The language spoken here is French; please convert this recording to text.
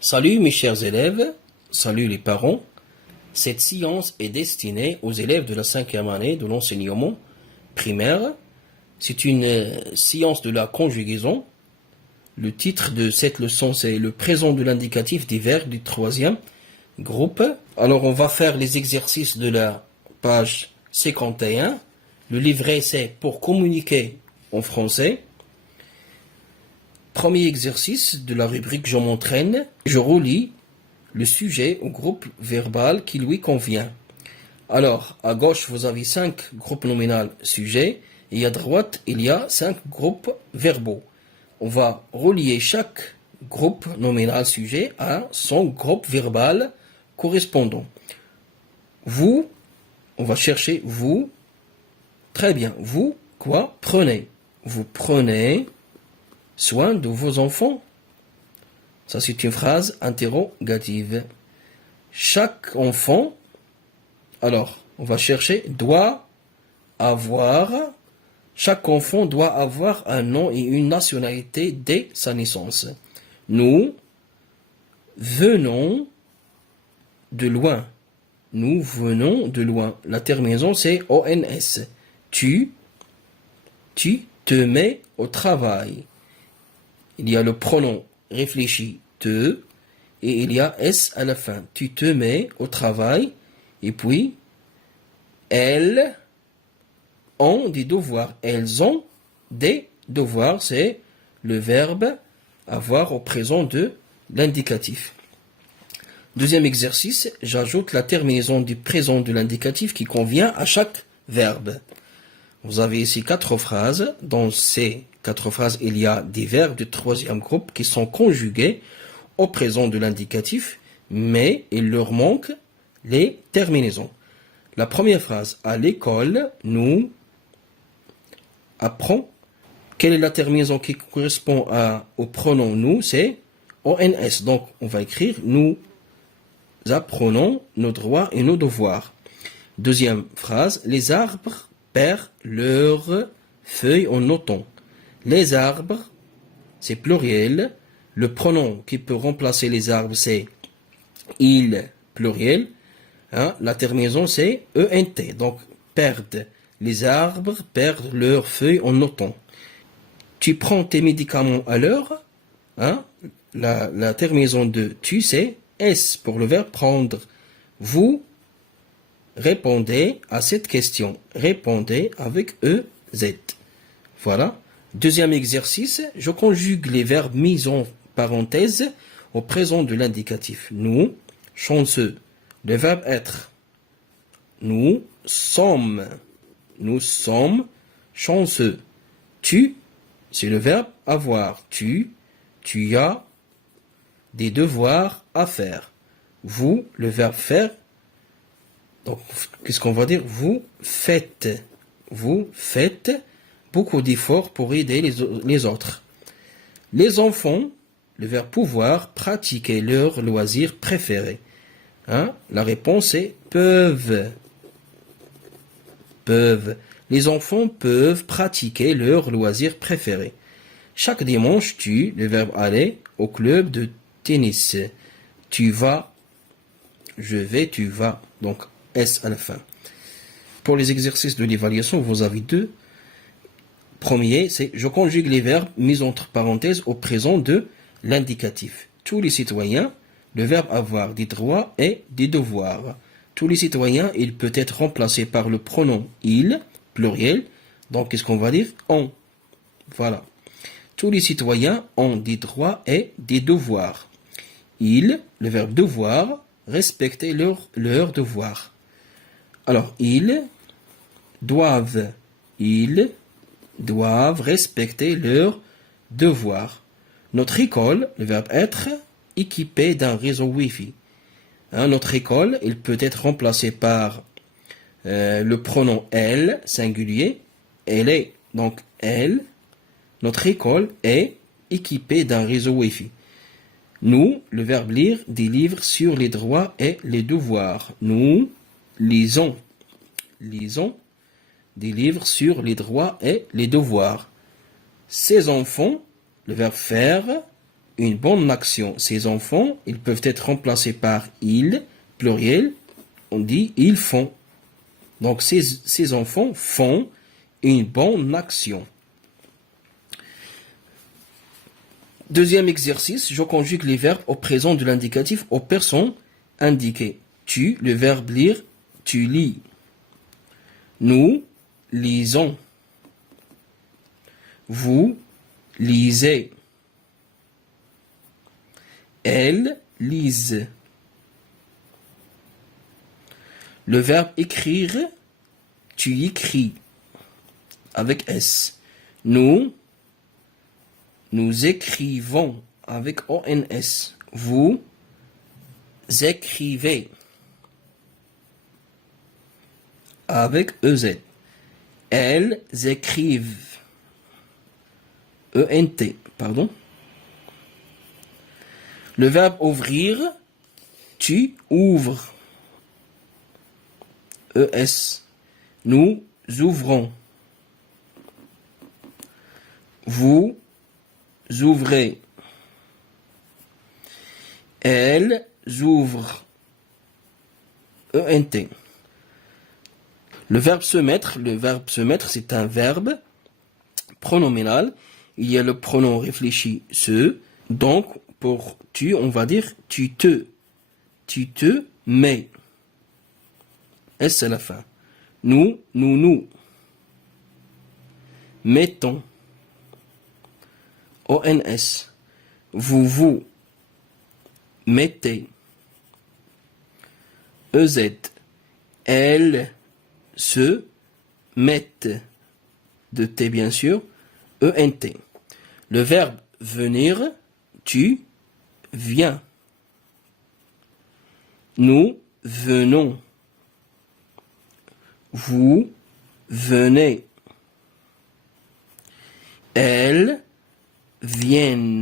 Salut mes chers élèves, salut les parents. Cette séance est destinée aux élèves de la 5e année de l'enseignement primaire. C'est une séance de la conjugaison. Le titre de cette leçon, c'est le présent de l'indicatif des verbes du 3e groupe. Alors on va faire les exercices de la page 51. Le livret, c'est pour communiquer en français. Premier exercice de la rubrique Je m'entraîne. Je relis le sujet au groupe verbal qui lui convient. Alors, à gauche, vous avez 5 groupes nominaux sujets et à droite, il y a 5 groupes verbaux. On va relier chaque groupe nominal sujet à son groupe verbal correspondant. Vous, on va chercher vous. Très bien. Vous, quoi? Prenez. Vous prenez soin de vos enfants. Ça, c'est une phrase interrogative. Chaque enfant, alors, on va chercher, doit avoir, chaque enfant doit avoir un nom et une nationalité dès sa naissance. Nous venons de loin. Nous venons de loin. La terminaison, c'est ONS. Tu te mets au travail. Il y a le pronom réfléchi te et il y a s à la fin. Tu te mets au travail et puis elles ont des devoirs. Elles ont des devoirs, c'est le verbe avoir au présent de l'indicatif. Deuxième exercice, j'ajoute la terminaison du présent de l'indicatif qui convient à chaque verbe. Vous avez ici 4 phrases. Dans ces 4 phrases, il y a des verbes du 3e groupe qui sont conjugués au présent de l'indicatif, mais il leur manque les terminaisons. La première phrase, à l'école, nous apprenons. Quelle est la terminaison qui correspond au pronom nous? C'est ONS. Donc, on va écrire nous apprenons nos droits et nos devoirs. Deuxième phrase, les arbres perdent leurs feuilles en automne. Les arbres, c'est pluriel. Le pronom qui peut remplacer les arbres, c'est il, pluriel. La terminaison, c'est ENT. Donc, perdent. Les arbres perdent leurs feuilles en automne. Tu prends tes médicaments à l'heure. La terminaison de tu, c'est S pour le verbe prendre. Vous répondez à cette question. Répondez avec EZ. Voilà. Deuxième exercice, je conjugue les verbes mis en parenthèse au présent de l'indicatif. Nous, chanceux. Le verbe être. Nous sommes chanceux. Tu, c'est le verbe avoir. Tu as des devoirs à faire. Vous, le verbe faire. Donc, qu'est-ce qu'on va dire? Vous faites beaucoup d'efforts pour aider les autres. Les enfants, le verbe pouvoir, pratiquer leur loisir préféré. La réponse est peuvent. Les enfants peuvent pratiquer leur loisir préféré. Chaque dimanche, le verbe aller, au club de tennis. Tu vas, je vais, tu vas. Donc, S à la fin. Pour les exercices de l'évaluation, vous avez 2. Premier, c'est je conjugue les verbes mis entre parenthèses au présent de l'indicatif. Tous les citoyens, le verbe avoir des droits et des devoirs. Tous les citoyens, il peut être remplacé par le pronom il, pluriel. Donc, qu'est-ce qu'on va dire? On. Voilà. Tous les citoyens ont des droits et des devoirs. Ils, le verbe devoir, respecter leurs devoirs. Alors, ils doivent respecter leurs devoirs. Notre école, le verbe être, équipée d'un réseau Wi-Fi. Notre école, il peut être remplacé par le pronom elle, singulier. Elle est, donc elle. Notre école est équipée d'un réseau Wi-Fi. Nous, le verbe lire, des livres sur les droits et les devoirs. Nous lisons des livres sur les droits et les devoirs. Ces enfants, le verbe faire, une bonne action. Ces enfants, ils peuvent être remplacés par ils, pluriel. On dit ils font. Donc ces enfants font une bonne action. Deuxième exercice, je conjugue les verbes au présent de l'indicatif aux personnes indiquées. Tu, le verbe lire, tu lis. Nous lisons. Vous lisez. Elles lisent. Le verbe écrire, tu écris. Avec S. Nous écrivons avec ONS. Vous écrivez avec EZ. Elles écrivent ENT, pardon. Le verbe ouvrir, tu ouvres ES. Nous ouvrons. Vous ouvrez. Elles ouvrent. ENT. Le verbe se mettre, c'est un verbe pronominal. Il y a le pronom réfléchi se. Donc, pour tu, on va dire tu te mets. S à la fin. Nous mettons. ONS. Vous mettez. EZ. Elles se mettent. De T bien sûr. ENT. Le verbe venir, tu viens. Nous venons. Vous venez. Elles viennent.